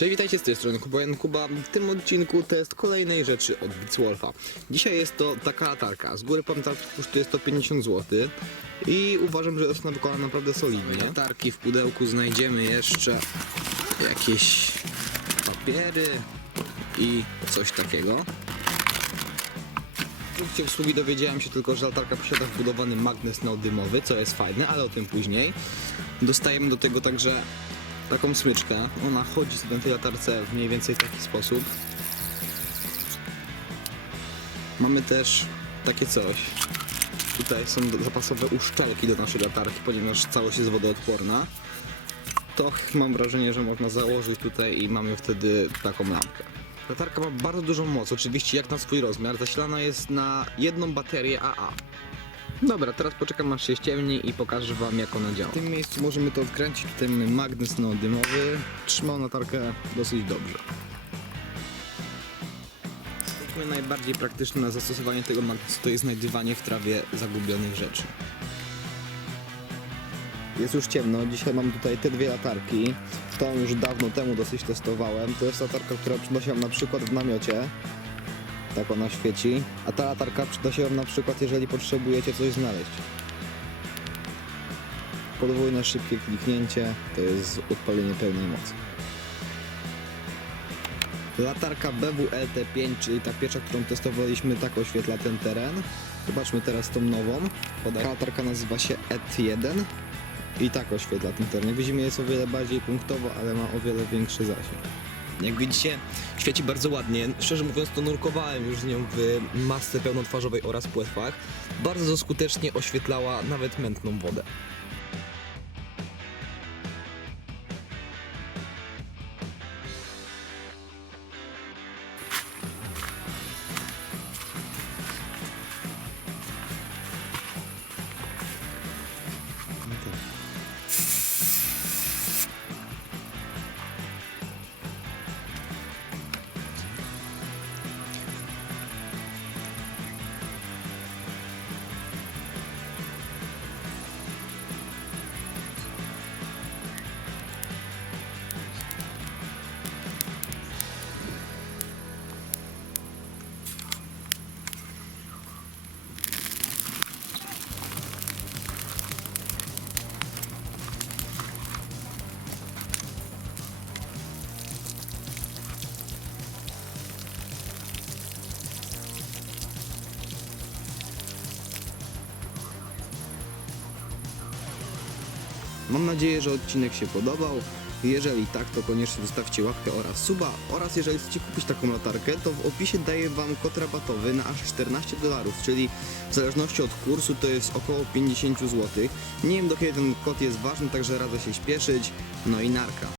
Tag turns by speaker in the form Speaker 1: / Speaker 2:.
Speaker 1: Cześć, witajcie z tej strony Kuba Kuba. W tym odcinku test kolejnej rzeczy od Beatswolfa. Dzisiaj jest to taka latarka. Z góry powiem tak, kosztuje 150 zł. I uważam, że jest ona wykonana naprawdę solidnie. Latarki w pudełku znajdziemy jeszcze jakieś papiery i coś takiego. W trakcie usługi dowiedziałem się tylko, że latarka posiada wbudowany magnes neodymowy, co jest fajne, ale o tym później. Dostajemy do tego także taką smyczkę. Ona chodzi tej latarce w mniej więcej taki sposób. Mamy też takie coś. Tutaj są zapasowe uszczelki do naszej latarki, ponieważ całość jest wodoodporna. To mam wrażenie, że można założyć tutaj i mamy wtedy taką lampkę. Latarka ma bardzo dużą moc, oczywiście jak na swój rozmiar. Zasilana jest na jedną baterię AA. Dobra, teraz poczekam aż się ściemni i pokażę wam jak ona działa. W tym miejscu możemy to odkręcić, tutaj mamy magnes neodymowy. Trzyma latarkę dosyć dobrze. Przejdźmy najbardziej praktyczne na zastosowanie tego magnesu to jest znajdywanie w trawie zagubionych rzeczy. Jest już ciemno, dzisiaj mam tutaj te dwie latarki. Tą już dawno temu dosyć testowałem. To jest latarka, która wam na przykład w namiocie. Tak ona świeci. A ta latarka przyda się wam na przykład, jeżeli potrzebujecie coś znaleźć. Podwójne szybkie kliknięcie to jest odpalenie pełnej mocy. Latarka BWLT5, czyli ta pierwsza, którą testowaliśmy, tak oświetla ten teren. Zobaczmy teraz tą nową. Ta latarka nazywa się ET1 i tak oświetla ten teren. Widzimy jest o wiele bardziej punktowo, ale ma o wiele większy zasięg. Jak widzicie, świeci bardzo ładnie. Szczerze mówiąc, to nurkowałem już z nią w masce pełnotwarzowej oraz płetwach. Bardzo skutecznie oświetlała nawet mętną wodę. Mam nadzieję, że odcinek się podobał. Jeżeli tak, to koniecznie zostawcie łapkę oraz suba. Oraz jeżeli chcecie kupić taką latarkę, to w opisie daję Wam kod rabatowy na aż 14 dolarów, czyli w zależności od kursu to jest około 50 zł. Nie wiem do kiedy ten kod jest ważny, także radzę się śpieszyć. No i narka.